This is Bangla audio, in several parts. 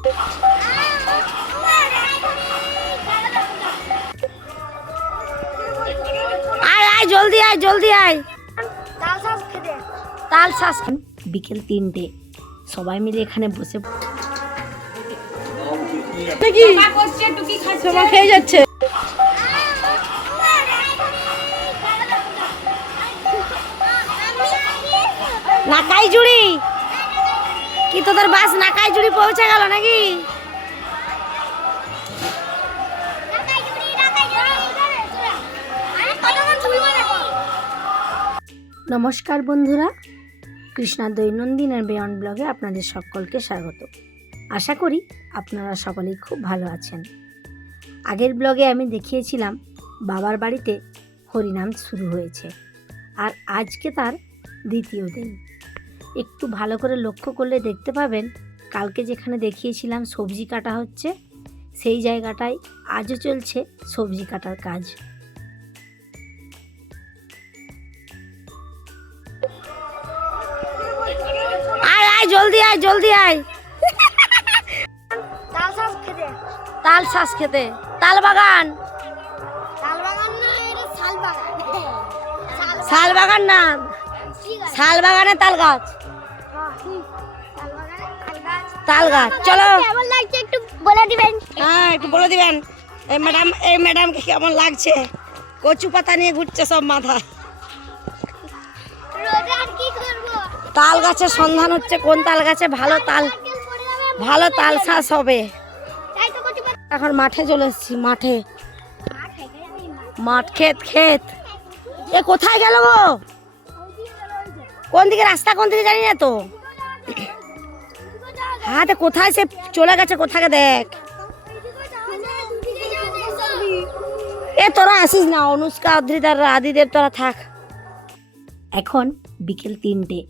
আয় আয় জলদি আয় জলদি আয়। তাল শাঁস বিকেল 3টে সবাই মিলে এখানে বসে খেয়ে যাচ্ছে। নাকাই জুড়ি কি তোদের বাস নাকাই জুড়ি পৌঁছে গেল নাকি? নমস্কার বন্ধুরা, কৃষ্ণা দৈনন্দিনের বিয়ন্ড ব্লগে আপনাদের সকলকে স্বাগত। আশা করি আপনারা সকলেই খুব ভালো আছেন। আগের ব্লগে আমি দেখিয়েছিলাম বাবার বাড়িতে হরিনাম শুরু হয়েছে, আর আজকে তার দ্বিতীয় দিন। একটু ভালো করে লক্ষ্য করলে দেখতে পাবেন কালকে যেখানে দেখিয়েছিলাম সবজি কাটা হচ্ছে, সেই জায়গাটায় আজও চলছে সবজি কাটার কাজ। আয় আয় জলদি আয় জলদি আয়। তাল শাঁস খেতে। তাল বাগান শাল বাগান না, শাল বাগানে তাল গাছ। তাল গাছ চলো। কেমন লাগছে একটু বলে দিবেন? হ্যাঁ একটু বলে দিবেন। এই ম্যাডামকে কেমন লাগছে? কচু পাতা নিয়ে ঘুরছে সব মাথা। তাল গাছের সন্ধান হচ্ছে, কোন তাল গাছে ভালো তাল শাঁস হবে। এখন মাঠে চলে এসেছি, মাঠ ক্ষেত। এ কোথায় গেল গো? কোন দিকে রাস্তা, কোন দিকে জানি না তো। হ্যাঁ তো কোথায় সে চলে গেছে, কোথাকে দেখ। এ তোরা আসিস না, অনুষ্কা অদ্রিতার আদিদের তোরা থাক। এখন বিকেল 3টে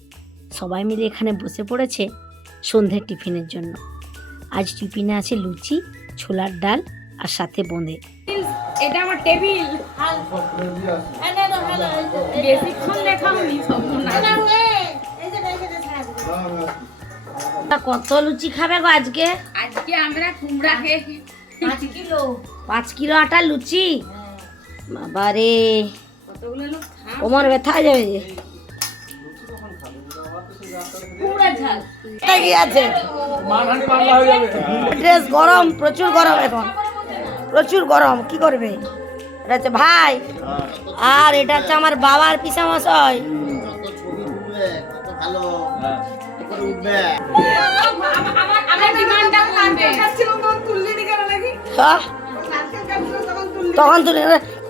সবাই মিলে এখানে বসে পড়েছে সন্ধ্যের টিফিনের জন্য। আজ টিফিনে আছে লুচি, ছোলার ডাল আর সাথে বোঁদে। এটা আমার টেবিল। কত লুচি খাবে গো আজকে? আজকে আমরা কুমড়া খেয়েছি 5 কিলো আটা লুচি। বাবারে কতগুলো লোক ওমর ব্যথা হয়ে যাবে যে। কুমড়া ঝাল কি আছে? ড্রেস গরম, প্রচুর গরম, এখন প্রচুর গরম। কি করবে? এটা হচ্ছে ভাই, আর এটা হচ্ছে আমার বাবার পিসামশাই। তখন তুলে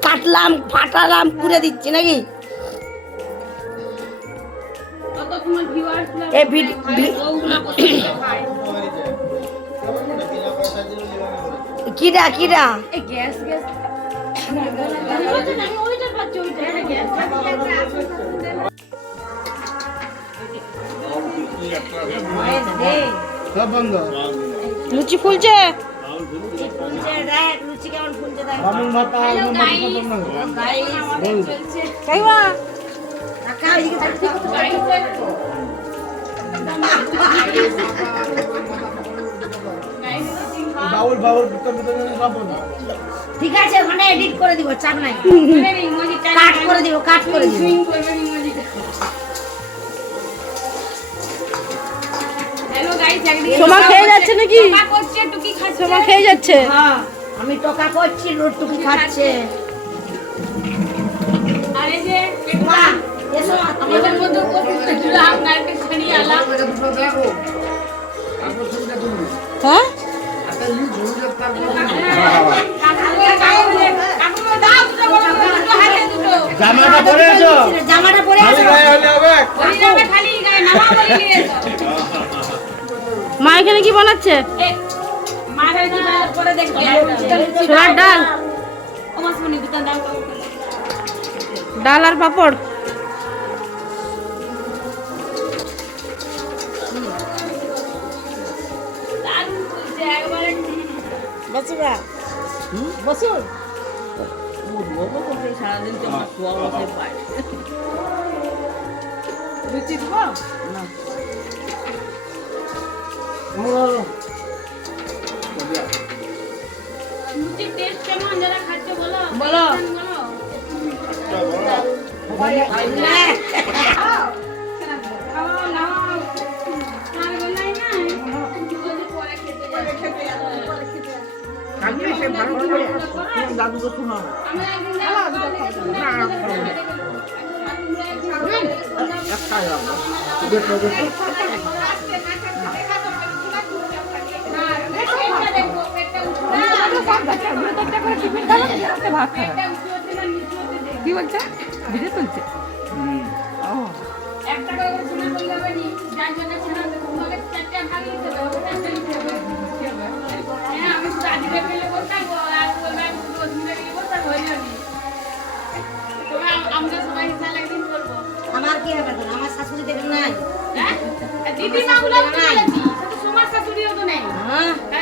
কাটলাম, ফাটালাম, পুড়ে দিচ্ছি নাকি? কিরা লুচি ফুলছে, লুচি কেমন ফুলছে ঠিক আছে, ওখানে এডিট করে দিব, চাপ নাই। কাট করে দিব। সোমা খেয়ে যাচ্ছে নাকি? সোমা খেয়ে যাচ্ছে। হ্যাঁ আমি টোকা করছি, টুকি খাচ্ছে। আরে যে মা এসো, আমাদের মধ্যে কতটা জুড়ে আপনাকে ছাড়িয়ে আলাম। হ্যাঁ জামাটা পরে এসো, জামাটা পরে খালি গায়ে হলে হবে। খালি গায়ে নামা বলে নিয়ে এসো। মা এখানে কি বানাচ্ছে? মাথায় কি পরে দেখবে ছোলার ডাল, আমার শুনি দুটো ডাল ডাল আর পাপড়। বসুরা বসুন। সারাদিন তো আমার শোয়া বসে পায়। লুচি দিব না? কি বলছে ভিডিও তুলছে আমার কি হবে তো আমার শাশুড়ি দেখেন নাই দিদিমা গুলো তোমার শাশুড়িও তো নেই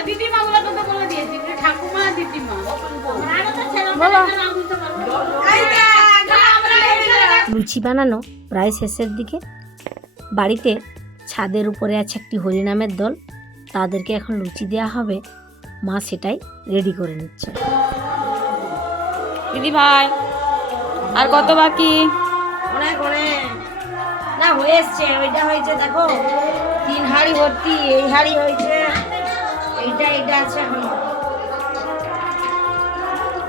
দিদিমা গুলো তো বলে দিয়েছি ঠাকুমা দিদিমা লুচি বানানো প্রায় শেষের দিকে। বাড়িতে ছাদের উপরে আছে একটি হরিনামের দল, তাদেরকে এখন লুচি দেওয়া হবে। মা সেটাই রেডি করে নিচ্ছে। দিদি ভাই আর কত বাকি? অনেক অনেক না হয়ে এসছে, ওইটা হয়েছে দেখো 3 হাঁড়ি ভর্তি, এই হাঁড়ি হয়েছে, এইটা আছে এখন।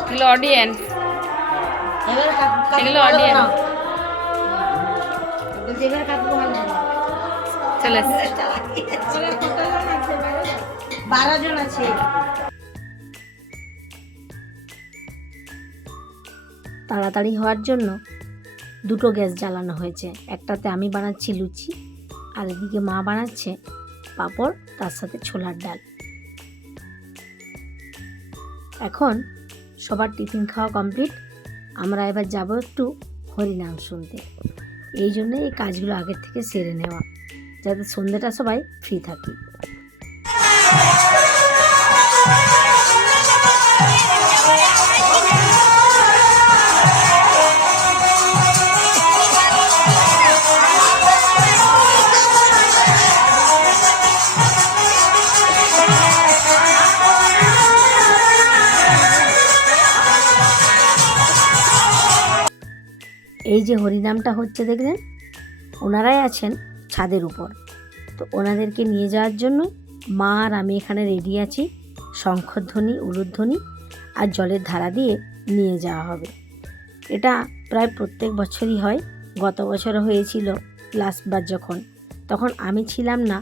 এগুলো অডিয়েন্স, এবার এগুলো audience। এবার কাকু ভালো চলে 12 জন আছে। তাড়াতাড়ি হওয়ার জন্য দুটো গ্যাস জ্বালানো হয়েছে। একটাতে আমি বানাচ্ছি লুচি, আর এদিকে মা বানাচ্ছে পাঁপড়, তার সাথে ছোলার ডাল। এখন সবার টিফিন খাওয়া কমপ্লিট। আমরা এবার যাব একটু হরিনাম শুনতে। এই জন্য এই কাজগুলো আগের থেকে সেরে নেওয়া, যাতে সন্ধ্যেটা সবাই ফ্রি থাকি। এই যে হরিনামটা হচ্ছে দেখলেন, ওনারাই আছেন ছাদের উপর। তো ওনাদেরকে নিয়ে যাওয়ার জন্য মা আর আমি এখানে রেডি আছি। শঙ্খধ্বনি, উলুধ্বনি আর জলের ধারা দিয়ে নিয়ে যাওয়া হবে। এটা প্রায় প্রত্যেক বছরই হয়। গত বছরও হয়েছিল লাস্টবার যখন, তখন আমি ছিলাম না,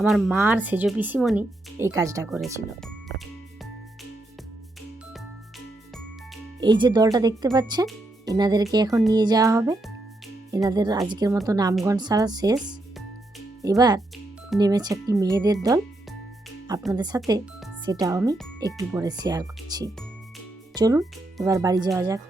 আমার মা আর সেজ পিসিমণি এই কাজটা করেছিল। এই যে দলটা দেখতে পাচ্ছেন, এনাদেরকে এখন নিয়ে যাওয়া হবে। এনাদের আজকের মতো নামগণ সারা শেষ। এবার নেমেছে একটি মেয়েদের দল, আপনাদের সাথে সেটাও আমি একটু পরে শেয়ার করছি। চলুন এবার বাড়ি যাওয়া যাক।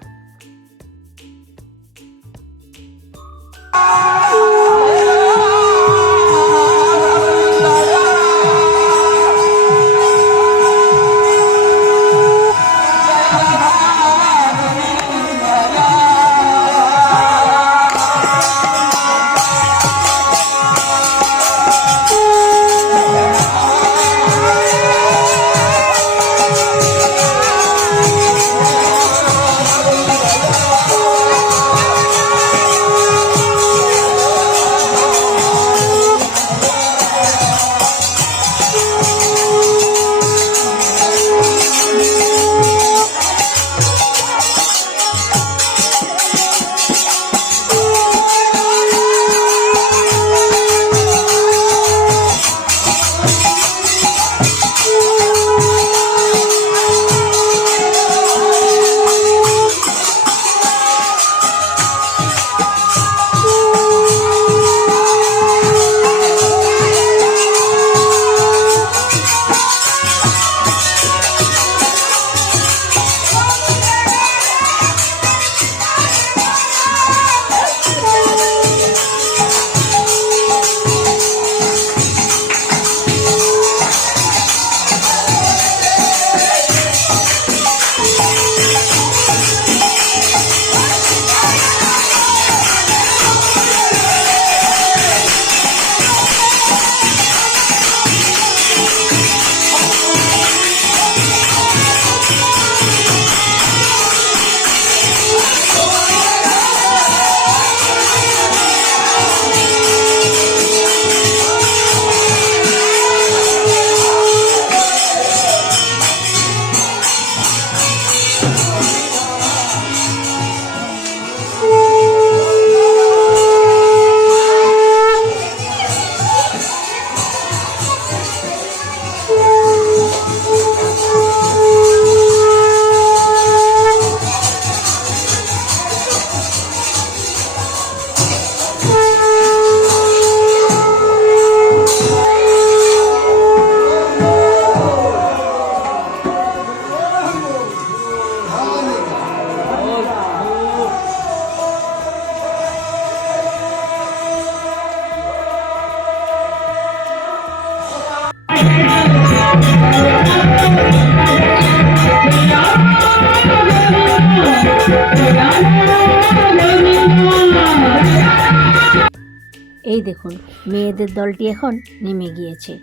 এই দেখুন মেয়েদের দলটি এখন নেমে গিয়েছে,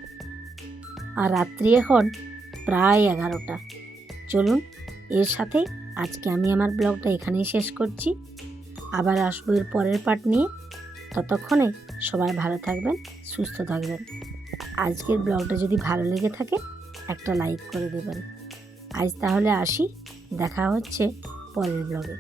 আর রাত্রি এখন প্রায় 11টা। চলুন, এর সাথে আজকে আমি আমার ব্লগটা এখানেই শেষ করছি। আবার আসবো এর পরের পার্ট নিয়ে। ততক্ষণে সবাই ভালো থাকবেন, সুস্থ থাকবেন। আজকের ব্লগটা যদি ভালো লেগে থাকে একটা লাইক করে দেবেন। আজ তাহলে আসি, দেখা হচ্ছে পরের ব্লগে।